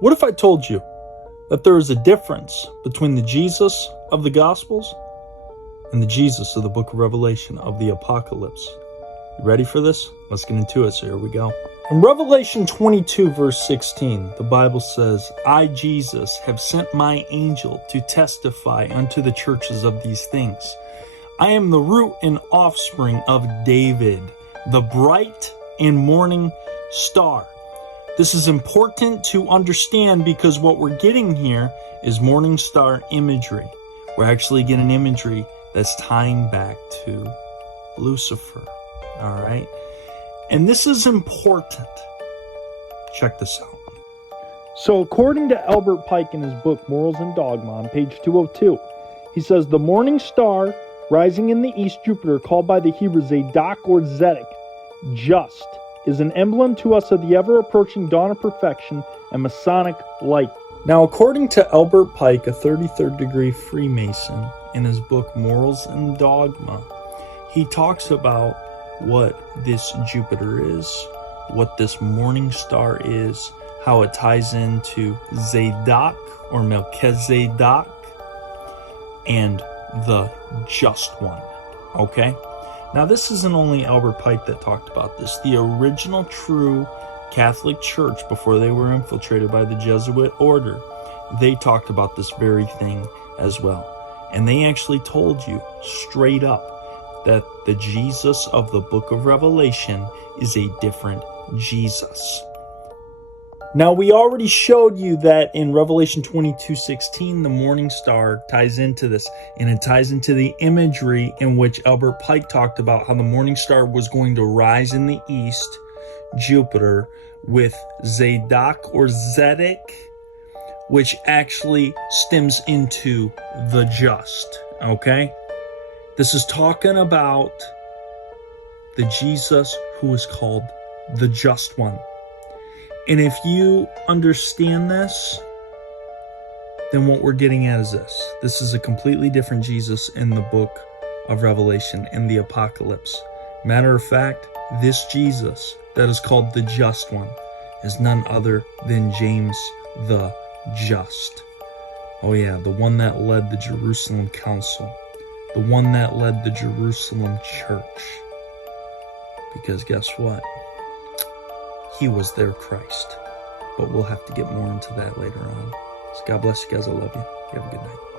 What if I told you that there is a difference between the Jesus of the Gospels and the Jesus of the book of Revelation, of the Apocalypse? You ready for this? Let's get into it, so here we go. In Revelation 22, verse 16, the Bible says, I, Jesus, have sent my angel to testify unto the churches of these things. I am the root and offspring of David, the bright and morning star. This is important to understand because what we're getting here is morning star imagery. We're actually getting imagery that's tying back to Lucifer. All right. And this is important. Check this out. So according to Albert Pike in his book, Morals and Dogma, on page 202, he says, the morning star rising in the east, Jupiter, called by the Hebrews Zadok or Zedek, just, is an emblem to us of the ever-approaching dawn of perfection and Masonic light. Now, according to Albert Pike, a 33rd degree Freemason, in his book Morals and Dogma, he talks about what this Jupiter is, what this morning star is, how it ties into Zadok or Melchizedek, and the just one. Okay? Now, this isn't only Albert Pike that talked about this. The original true Catholic Church, before they were infiltrated by the Jesuit order, they talked about this very thing as well. And they actually told you straight up that the Jesus of the book of Revelation is a different Jesus. Now, we already showed you that in Revelation 22:16, the morning star ties into this, and it ties into the imagery in which Albert Pike talked about how the morning star was going to rise in the east, Jupiter, with Zadok or Zedek, which actually stems into the just, okay? This is talking about the Jesus who is called the Just One. And if you understand this, then what we're getting at is this. This is a completely different Jesus in the book of Revelation and the Apocalypse. Matter of fact, this Jesus that is called the Just One is none other than James the Just. Oh yeah, the one that led the Jerusalem Council. The one that led the Jerusalem Church. Because guess what? He was their Christ. But we'll have to get more into that later on. So God bless you guys. I love you. You have a good night.